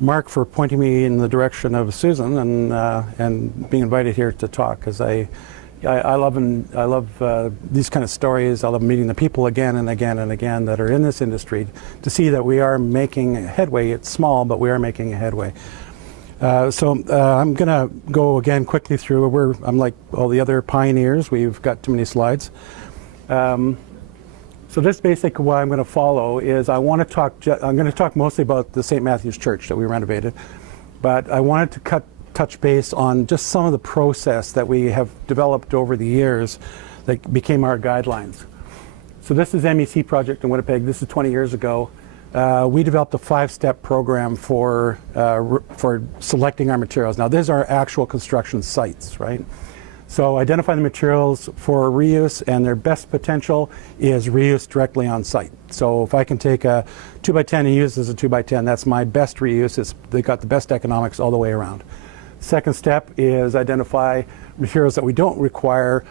Mark for pointing me in the direction of Susan and being invited here to talk, because I love these kind of stories. I love meeting the people again and again and again that are in this industry to see that we are making headway. It's small, but we are making a headway. I'm going to go again quickly through. I'm like all the other pioneers. We've got too many slides. So this basically what I'm going to follow is I'm going to talk mostly about the St. Matthew's Church that we renovated, but I wanted to touch base on just some of the process that we have developed over the years that became our guidelines. So this is MEC project in Winnipeg. This is 20 years ago. We developed a 5-step program for selecting our materials. Now these are actual construction sites, right? So identify the materials for reuse, and their best potential is reuse directly on site. So if I can take a 2x10 and use it as a 2x10, that's my best reuse. They got the best economics all the way around. Second step is identify materials that we don't require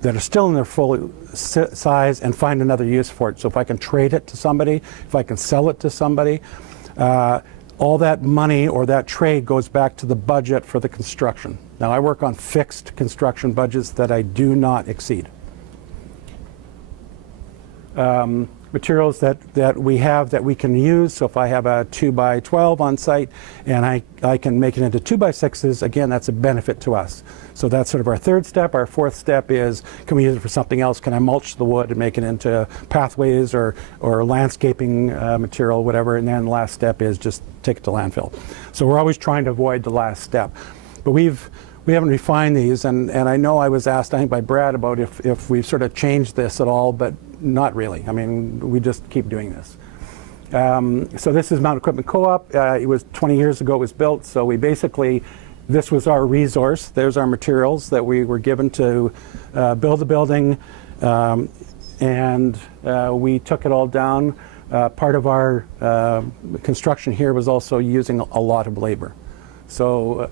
that are still in their full size and find another use for it. So if I can trade it to somebody, if I can sell it to somebody, all that money or that trade goes back to the budget for the construction. Now I work on fixed construction budgets that I do not exceed. Materials that we have that we can use, so if I have a 2x12 on site and I can make it into 2x6s, again, that's a benefit to us. So that's sort of our third step. Our fourth step is, can we use it for something else? Can I mulch the wood and make it into pathways or landscaping material, whatever? And then the last step is just take it to landfill. So we're always trying to avoid the last step. But we haven't refined these, and I know I was asked, I think by Brad, about if we've sort of changed this at all, but not really. I mean, we just keep doing this. So this is Mount Equipment Co-op. It was 20 years ago it was built, so we basically, this was our resource. There's our materials that we were given to build the building, and we took it all down. Part of our construction here was also using a lot of labor. So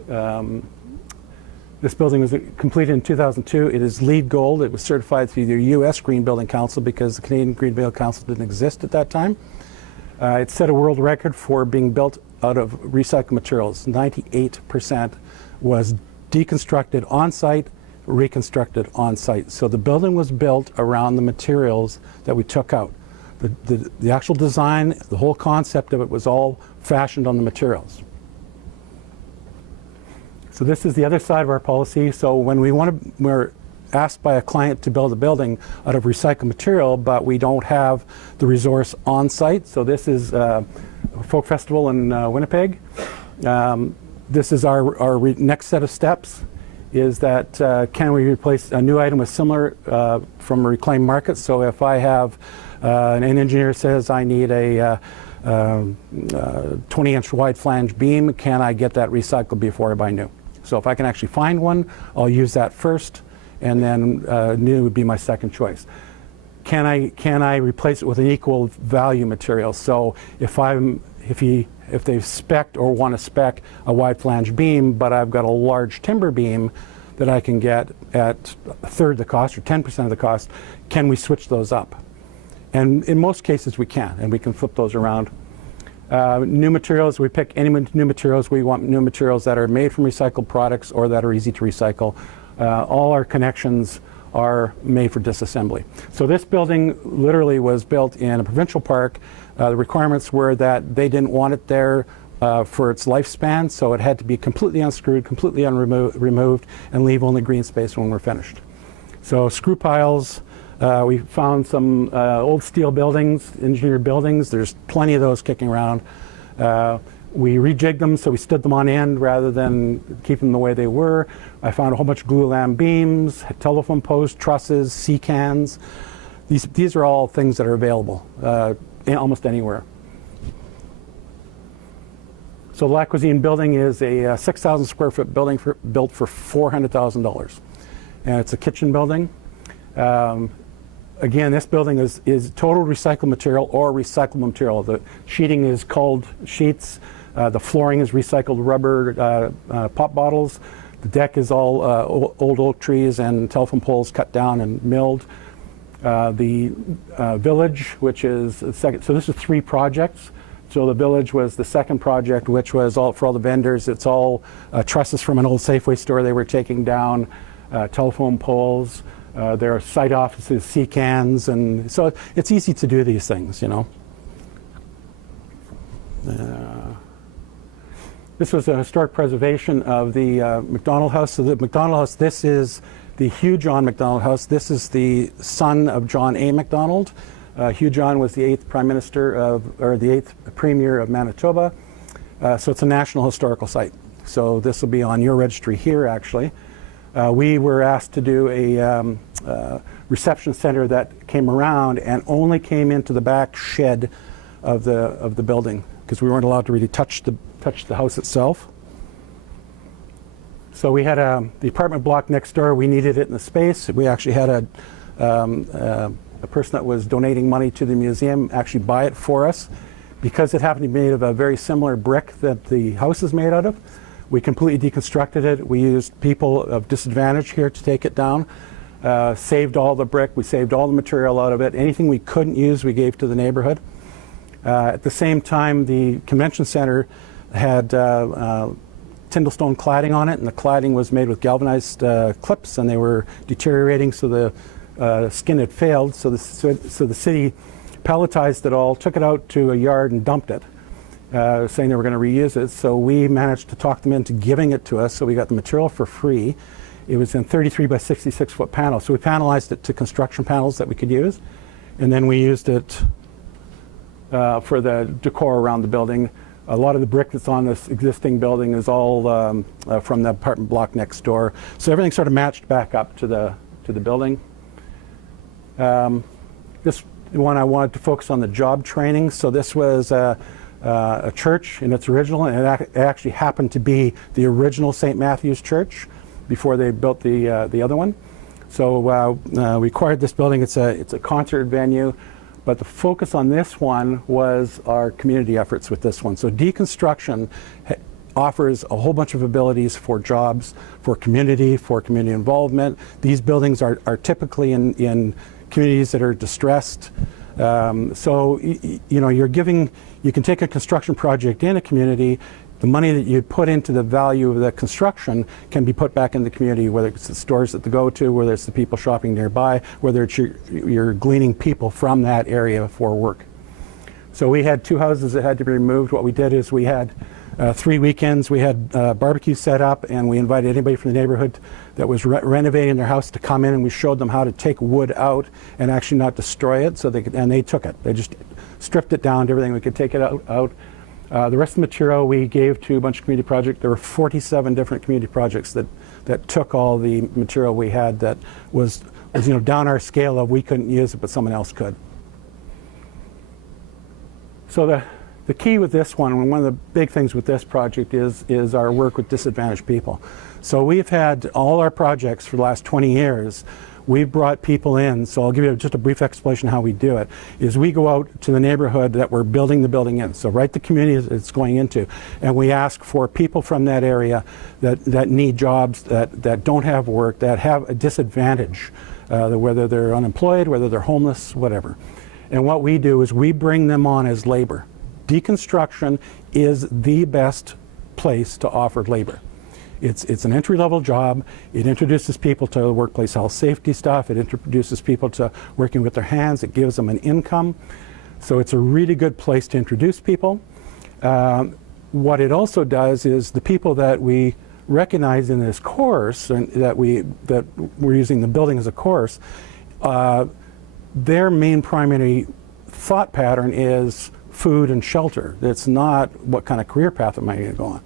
this building was completed in 2002. It is LEED Gold. It was certified through the U.S. Green Building Council because the Canadian Green Building Council didn't exist at that time. It set a world record for being built out of recycled materials. 98% was deconstructed on-site, reconstructed on-site. So the building was built around the materials that we took out. The actual design, the whole concept of it was all fashioned on the materials. So this is the other side of our policy. So when we're asked by a client to build a building out of recycled material, but we don't have the resource on site. So this is a folk festival in Winnipeg. This is our next set of steps, is that can we replace a new item with similar from a reclaimed market? So if I have an engineer says I need a 20-inch wide flange beam, can I get that recycled before I buy new? So if I can actually find one, I'll use that first, and then new would be my second choice. Can I replace it with an equal value material? So if they've spec'd or want to spec a wide flange beam, but I've got a large timber beam that I can get at a third the cost or 10% of the cost, can we switch those up? And in most cases we can, and we can flip those around. New materials, we pick any new materials. We want new materials that are made from recycled products or that are easy to recycle. All our connections are made for disassembly. So this building literally was built in a provincial park. The requirements were that they didn't want it there for its lifespan, so it had to be completely unscrewed, completely removed, and leave only green space when we're finished. So screw piles. We found some old steel buildings, engineered buildings. There's plenty of those kicking around. We rejigged them, so we stood them on end rather than keep them the way they were. I found a whole bunch of glue-lam beams, telephone posts, trusses, C-cans. These are all things that are available almost anywhere. So the La Cuisine building is a 6,000 square foot building built for $400,000. And it's a kitchen building. Again, this building is total recycled material or recyclable material. The sheeting is culled sheets. The flooring is recycled rubber pop bottles. The deck is all old oak trees and telephone poles cut down and milled. The village, which is the second, so this is 3 projects. So the village was the second project, which was all for all the vendors. It's all trusses from an old Safeway store they were taking down, telephone poles. There are site offices, sea cans, and so it's easy to do these things, you know. This was a historic preservation of the MacDonald House. So the MacDonald House, this is the Hugh John MacDonald House. This is the son of John A. MacDonald. Hugh John was the 8th Prime Minister or the 8th Premier of Manitoba. So it's a National Historical Site. So this will be on your registry here, actually. We were asked to do a reception center that came around and only came into the back shed of the building because we weren't allowed to really touch the house itself. So we had the apartment block next door. We needed it in the space. We actually had a person that was donating money to the museum actually buy it for us. Because it happened to be made of a very similar brick that the house is made out of, we completely deconstructed it. We used people of disadvantage here to take it down, saved all the brick, we saved all the material out of it. Anything we couldn't use, we gave to the neighborhood. At the same time, the convention center had Tyndallstone cladding on it, and the cladding was made with galvanized clips, and they were deteriorating, so the skin had failed. So the city pelletized it all, took it out to a yard and dumped it, saying they were going to reuse it. So we managed to talk them into giving it to us, so we got the material for free. It was in 33 by 66 foot panels. So we panelized it to construction panels that we could use, and then we used it for the decor around the building. A lot of the brick that's on this existing building is all from the apartment block next door. So everything sort of matched back up to the building. This one I wanted to focus on the job training. So this was a church in its original, and it actually happened to be the original St. Matthew's Church before they built the other one. So we acquired this building. It's a concert venue. But the focus on this one was our community efforts with this one. So deconstruction offers a whole bunch of abilities for jobs, for community involvement. These buildings are typically in communities that are distressed. So you know, you can take a construction project in a community. The money that you put into the value of the construction can be put back in the community, whether it's the stores that they go to, whether it's the people shopping nearby, whether it's you're gleaning people from that area for work. So we had 2 houses that had to be removed. What we did is we had 3 weekends. We had barbecues set up, and we invited anybody from the neighborhood that was renovating their house to come in, and we showed them how to take wood out and actually not destroy it. So they took it. They just stripped it down to everything. We could take it out. The rest of the material we gave to a bunch of community projects. There were 47 different community projects that took all the material we had that was down our scale of we couldn't use it, but someone else could. So the key with this one, and one of the big things with this project is our work with disadvantaged people. So we've had all our projects for the last 20 years. We've brought people in, so I'll give you just a brief explanation how we do it, is we go out to the neighborhood that we're building the building in, so right the community it's going into, and we ask for people from that area that need jobs, that don't have work, that have a disadvantage, whether they're unemployed, whether they're homeless, whatever. And what we do is we bring them on as labor. Deconstruction is the best place to offer labor. It's an entry-level job. It introduces people to workplace health safety stuff. It introduces people to working with their hands. It gives them an income. So it's a really good place to introduce people. What it also does is the people that we recognize in this course, and that we're using the building as a course, their main primary thought pattern is food and shelter. It's not what kind of career path am I going to go on.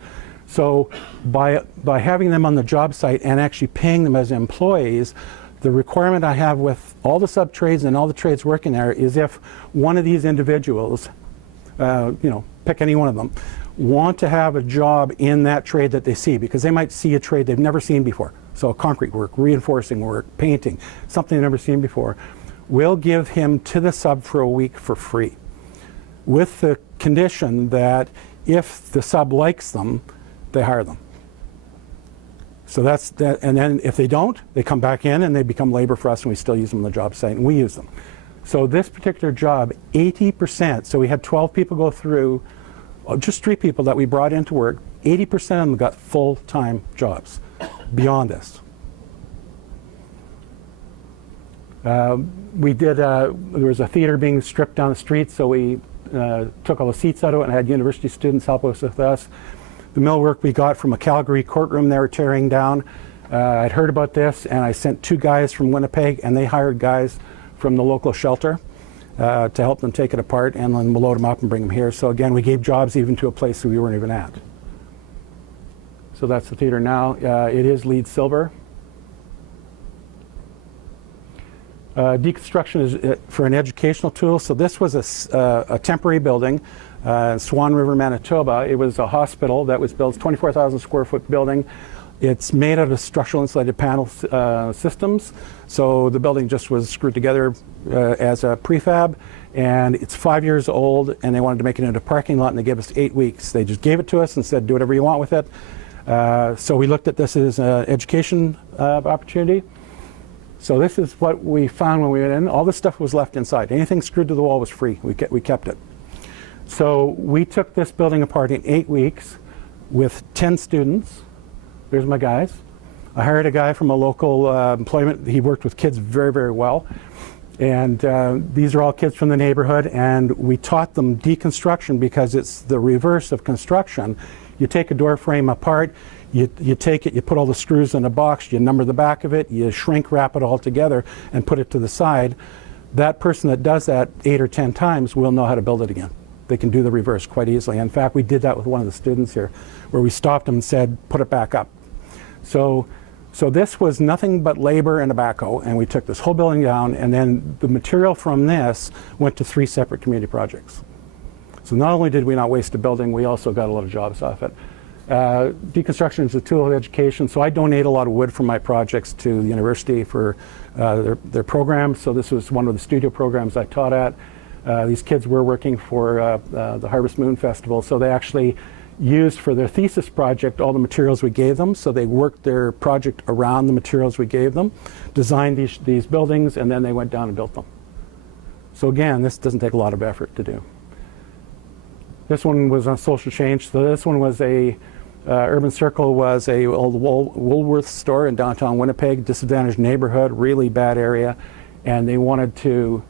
So by having them on the job site and actually paying them as employees, the requirement I have with all the sub-trades and all the trades working there is if one of these individuals, pick any one of them, want to have a job in that trade that they see, because they might see a trade they've never seen before. So concrete work, reinforcing work, painting, something they've never seen before. We'll give him to the sub for a week for free, with the condition that if the sub likes them, they hire them. So that's that, and then if they don't, they come back in and they become labor for us, and we still use them on the job site, and we use them. So this particular job, 80%, so we had 12 people go through just 3 people that we brought into work, 80% of them got full-time jobs beyond this. There was a theater being stripped down the street, so we took all the seats out of it and had university students help us with us. The millwork we got from a Calgary courtroom they were tearing down. I'd heard about this, and I sent 2 guys from Winnipeg, and they hired guys from the local shelter to help them take it apart, and then we'll load them up and bring them here. So again, we gave jobs even to a place that we weren't even at. So that's the theater now. It is LEED Silver. Deconstruction is for an educational tool. So this was a temporary building in Swan River, Manitoba. It was a hospital that was built, 24,000 square foot building. It's made out of structural insulated panel systems. So the building just was screwed together as a prefab, and it's 5 years old, and they wanted to make it into a parking lot, and they gave us 8 weeks. They just gave it to us and said, do whatever you want with it. So we looked at this as an education opportunity. So this is what we found when we went in. All this stuff was left inside. Anything screwed to the wall was free. We kept it. So we took this building apart in 8 weeks with 10 students. There's my guys. I hired a guy from a local employment. He worked with kids very, very well. And these are all kids from the neighborhood. And we taught them deconstruction because it's the reverse of construction. You take a door frame apart, you take it, you put all the screws in a box, you number the back of it, you shrink wrap it all together and put it to the side. That person that does that 8 or 10 times will know how to build it again. They can do the reverse quite easily. In fact, we did that with one of the students here, where we stopped them and said, put it back up. So this was nothing but labor and a backhoe, and we took this whole building down, and then the material from this went to 3 separate community projects. So not only did we not waste a building, we also got a lot of jobs off it. Deconstruction is a tool of education, so I donate a lot of wood from my projects to the university for their programs. So this was one of the studio programs I taught at. These kids were working for the Harvest Moon Festival, so they actually used for their thesis project all the materials we gave them. So they worked their project around the materials we gave them, designed these buildings, and then they went down and built them. So again, this doesn't take a lot of effort to do. This one was on social change. So this one was Urban Circle was a old Woolworth store in downtown Winnipeg, disadvantaged neighborhood, really bad area, and they wanted to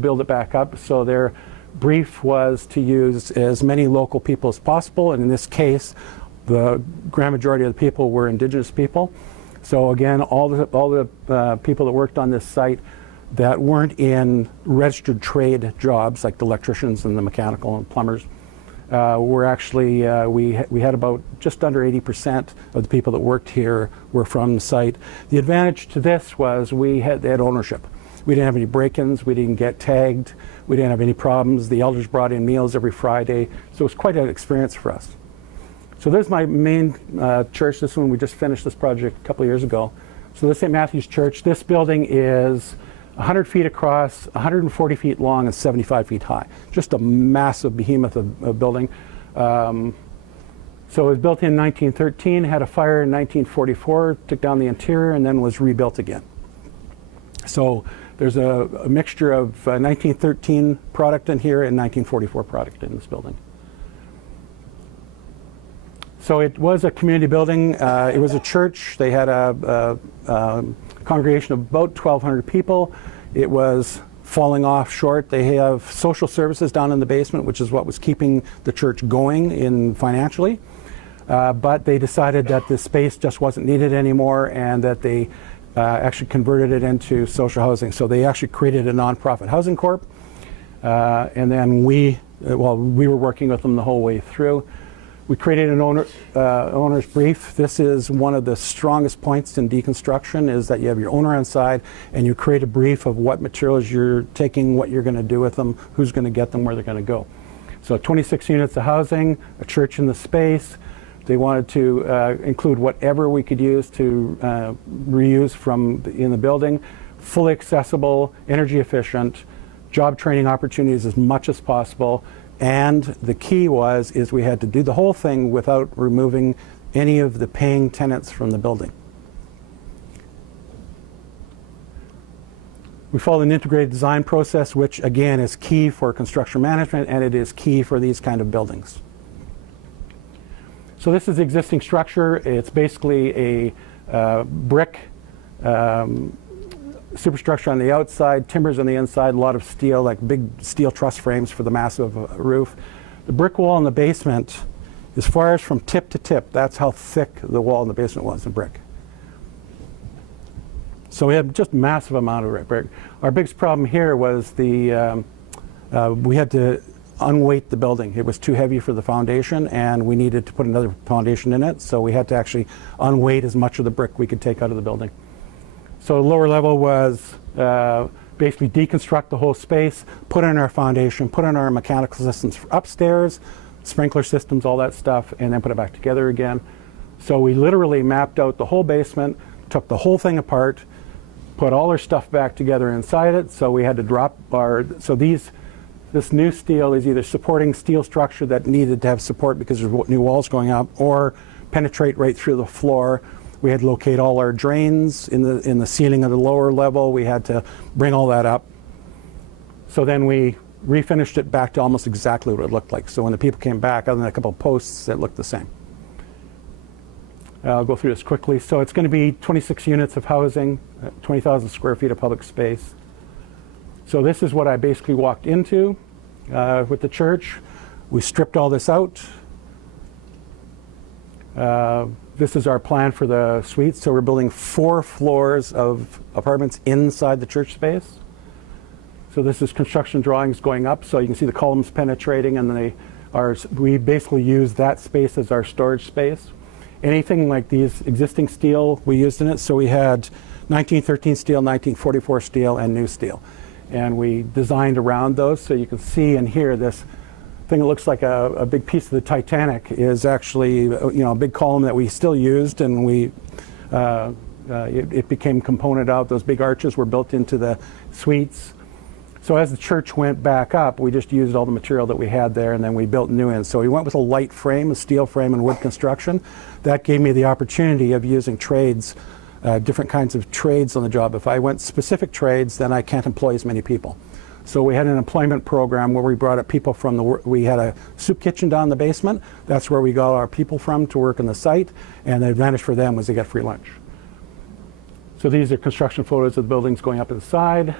build it back up. So their brief was to use as many local people as possible, and in this case, the grand majority of the people were Indigenous people. So again, all the people that worked on this site that weren't in registered trade jobs like the electricians and the mechanical and plumbers were actually, we had about just under 80% of the people that worked here were from the site. The advantage to this was they had ownership. We didn't have any break-ins, we didn't get tagged, we didn't have any problems. The elders brought in meals every Friday, so it was quite an experience for us. So there's my main church. This one, we just finished this project a couple of years ago. So this is St. Matthew's Church. This building is 100 feet across, 140 feet long, and 75 feet high. Just a massive behemoth of building. So it was built in 1913, had a fire in 1944, took down the interior, and then was rebuilt again. So there's a mixture of 1913 product in here and 1944 product in this building. So it was a community building. It was a church. They had a congregation of about 1,200 people. It was falling off short. They have social services down in the basement, which is what was keeping the church going financially. But they decided that the space just wasn't needed anymore, and that they actually converted it into social housing. So they actually created a nonprofit housing corp. And then we were working with them the whole way through. We created an owner's brief. This is one of the strongest points in deconstruction, is that you have your owner on side and you create a brief of what materials you're taking, what you're going to do with them, who's going to get them, where they're going to go. So 26 units of housing, a church in the space. They wanted to include whatever we could use to reuse in the building, fully accessible, energy efficient, job training opportunities as much as possible. And the key is we had to do the whole thing without removing any of the paying tenants from the building. We follow an integrated design process, which again is key for construction management, and it is key for these kind of buildings. So this is the existing structure. It's basically a brick superstructure on the outside, timbers on the inside, a lot of steel, like big steel truss frames for the massive roof. The brick wall in the basement, as far as from tip to tip, that's how thick the wall in the basement was in brick. So we had just massive amount of brick. Our biggest problem here was we had to unweight the building. It was too heavy for the foundation, and we needed to put another foundation in it, so we had to actually unweight as much of the brick we could take out of the building. So the lower level was basically deconstruct the whole space, put in our foundation, put in our mechanical systems upstairs, sprinkler systems, all that stuff, and then put it back together again. So we literally mapped out the whole basement, took the whole thing apart, put all our stuff back together inside it. So we had to drop this new steel is either supporting steel structure that needed to have support because there's new walls going up, or penetrate right through the floor. We had to locate all our drains in the ceiling of the lower level. We had to bring all that up. So then we refinished it back to almost exactly what it looked like. So when the people came back, other than a couple of posts, it looked the same. I'll go through this quickly. So it's going to be 26 units of housing, 20,000 square feet of public space. So this is what I basically walked into with the church. We stripped all this out. This is our plan for the suites. So we're building 4 floors of apartments inside the church space. So this is construction drawings going up. So you can see the columns penetrating, and we basically use that space as our storage space. Anything like these existing steel we used in it. So we had 1913 steel, 1944 steel, and new steel. And we designed around those. So you can see and hear this thing that looks like a big piece of the Titanic is actually a big column that we still used, and it became component out. Those big arches were built into the suites. So as the church went back up, we just used all the material that we had there, and then we built new in. So we went with a light frame, a steel frame and wood construction. That gave me the opportunity of using trades, different kinds of trades on the job. If I went specific trades, then I can't employ as many people. So we had an employment program where we brought up people from we had a soup kitchen down in the basement. That's where we got our people from to work on the site, and the advantage for them was they got free lunch. So these are construction photos of the buildings going up inside.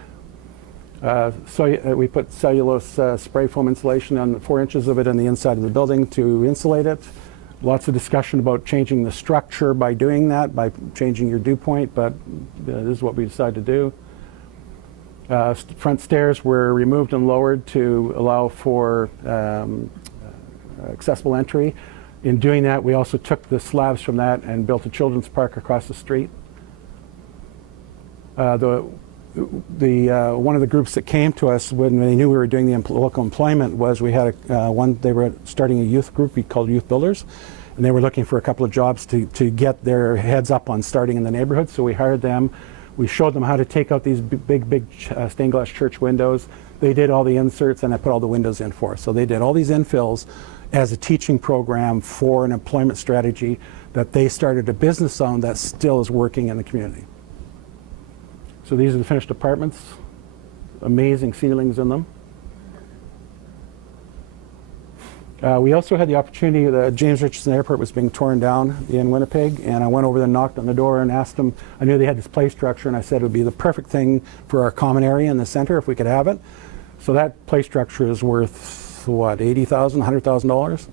So we put cellulose spray foam insulation on 4 inches of it on the inside of the building to insulate it. Lots of discussion about changing the structure by doing that, by changing your dew point, but this is what we decided to do. Front stairs were removed and lowered to allow for accessible entry. In doing that, we also took the slabs from that and built a children's park across the street. One of the groups that came to us when they knew we were doing the local employment was we had they were starting a youth group we called Youth Builders, and they were looking for a couple of jobs to get their heads up on starting in the neighborhood. So we hired them. We showed them how to take out these big stained glass church windows. They did all the inserts, and I put all the windows in for us. So they did all these infills as a teaching program for an employment strategy that they started a business on that still is working in the community. So these are the finished apartments. Amazing ceilings in them. We also had the opportunity, the James Richardson Airport was being torn down in Winnipeg, and I went over there and knocked on the door and asked them, I knew they had this play structure, and I said it would be the perfect thing for our common area in the center if we could have it. So that play structure is worth, what, $80,000, $100,000?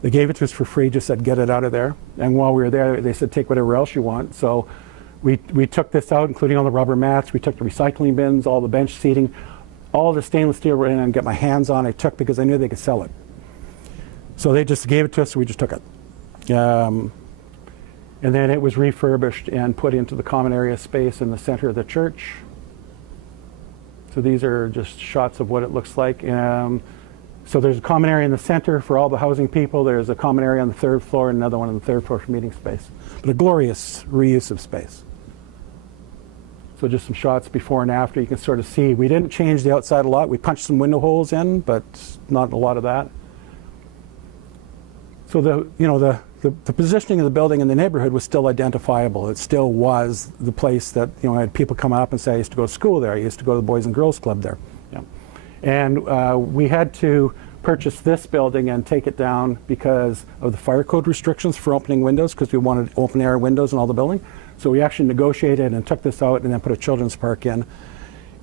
They gave it to us for free, just said get it out of there. And while we were there, they said take whatever else you want. So we took this out, including all the rubber mats, we took the recycling bins, all the bench seating, all the stainless steel I didn't get my hands on, I took because I knew they could sell it. So they just gave it to us, so we just took it. And then it was refurbished and put into the common area space in the center of the church. So these are just shots of what it looks like. So there's a common area in the center for all the housing people. There's a common area on the 3rd floor and another one on the 3rd floor for meeting space. But a glorious reuse of space. So just some shots before and after. You can sort of see we didn't change the outside a lot. We punched some window holes in, but not a lot of that. So the positioning of the building in the neighborhood was still identifiable. It still was the place that I had people come up and say I used to go to school there. I used to go to the Boys and Girls Club there. Yeah. And we had to purchase this building and take it down because of the fire code restrictions for opening windows, because we wanted open air windows in all the building. So we actually negotiated and took this out and then put a children's park in.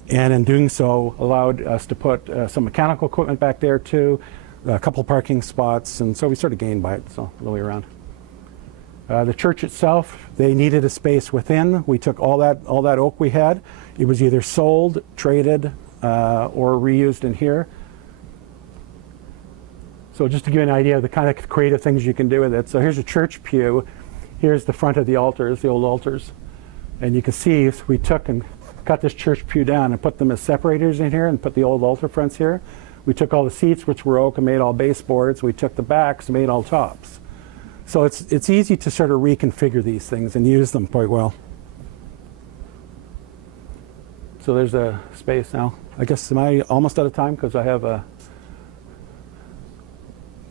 And in doing so, allowed us to put some mechanical equipment back there too, a couple parking spots, and so we sort of gained by it, so the way around. The church itself, they needed a space within. We took all that oak we had. It was either sold, traded, or reused in here. So just to give you an idea of the kind of creative things you can do with it. So here's a church pew. Here's the front of the altars, the old altars. And you can see we took and cut this church pew down and put them as separators in here and put the old altar fronts here. We took all the seats, which were oak, and made all baseboards. We took the backs and made all tops. So it's easy to sort of reconfigure these things and use them quite well. So there's a space now. I guess, am I almost out of time? Because I have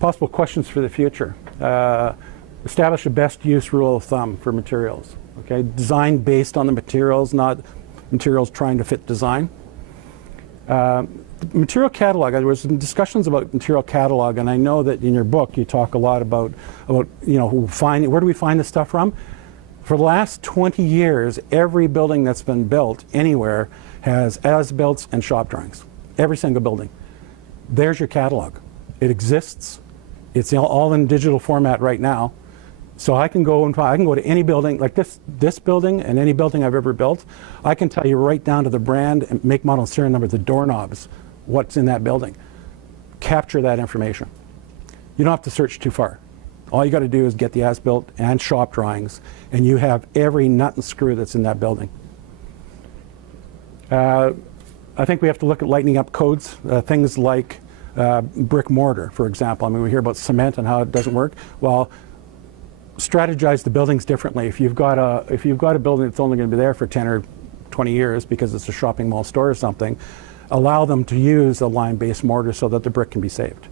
possible questions for the future. Establish a best use rule of thumb for materials. Okay, design based on the materials, not materials trying to fit design. Material catalog, there was some discussions about material catalog, and I know that in your book you talk a lot about where do we find this stuff from? For the last 20 years, every building that's been built anywhere has as-built and shop drawings. Every single building. There's your catalog. It exists. It's all in digital format right now. So I can go to any building, like this building and any building I've ever built. I can tell you right down to the brand and make, model, and serial number, the doorknobs, what's in that building. Capture that information. You don't have to search too far. All you got to do is get the as-built and shop drawings, and you have every nut and screw that's in that building. I think we have to look at lightening up codes, things like brick mortar, for example. I mean, we hear about cement and how it doesn't work. Well, strategize the buildings differently. If you've got a building that's only going to be there for 10 or 20 years because it's a shopping mall store or something, allow them to use a lime-based mortar so that the brick can be saved.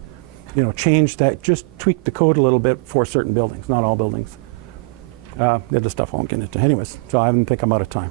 Change that, just tweak the code a little bit for certain buildings, not all buildings. The other stuff I won't get into. Anyways, so I think I'm out of time.